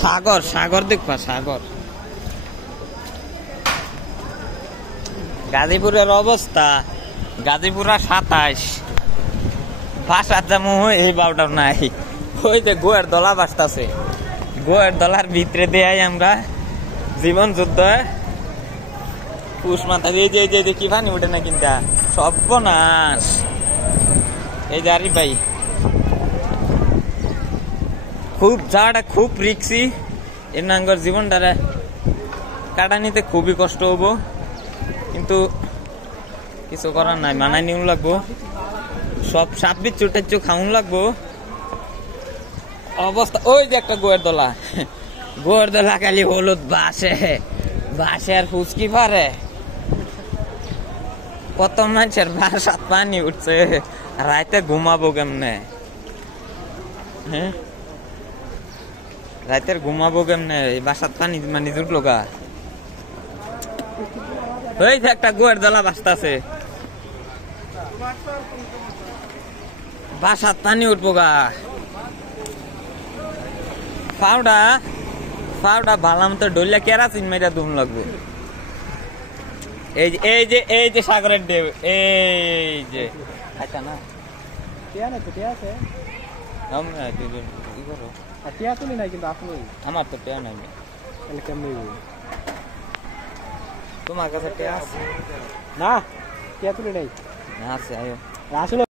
সাগর সাগর দেখবা সাগর। গাজীপুরের অবস্থা, গাজীপুরা 27, ভাষার যেমন এই বাউটাও নাই। ওই যে গোয়ের দলা বাসতাছে, গোয়ের দলার ভিতরে দেয় আমরা জীবন যুদ্ধ পুষ মাথা দিয়ে যে কি পানি উঠে না কিনটা সর্বনাশ। এই যে আরি ভাই খুব যাওয়াটা খুব রিক্সি, এর নাঙ্গর জীবনটারে কাটা নিতে খুবই কষ্ট হবো, কিন্তু কিছু করার নাই, মানায় নিউ লাগবো, সব সাপ বিচ্ছু টেচ্ছু খাউন লাগবো অবস্থা। ওই যে একটা গোয়ের দলা, গোয়ের দলা খালি হলুদ বাসে বাসে আর ফুচকি পারে, কত মানুষের বাসাত পানি উঠছে, রাইতে ঘুমাবো কেমনে? হ্যাঁ রাইতের ঘুমাবো কেমনে? বাসাত পানি মানে উঠলো গা। ওই যে একটা গোয়ের দলা বাসতাছে, বাসাত পানি উঠবো গা। ফাউডা ফাউডা ভালাম তো ডলিয়া কেরাসিন মেরা দুম লাগবে। এই যে এই যে এই যে সাগরের ঢেউ, এই যে আচ্ছা না আমার তো টেয়া নাই, তোমার কাছে টেয়া আছে না? টিয়া তুলি নাই আছে? আয়ো আসলে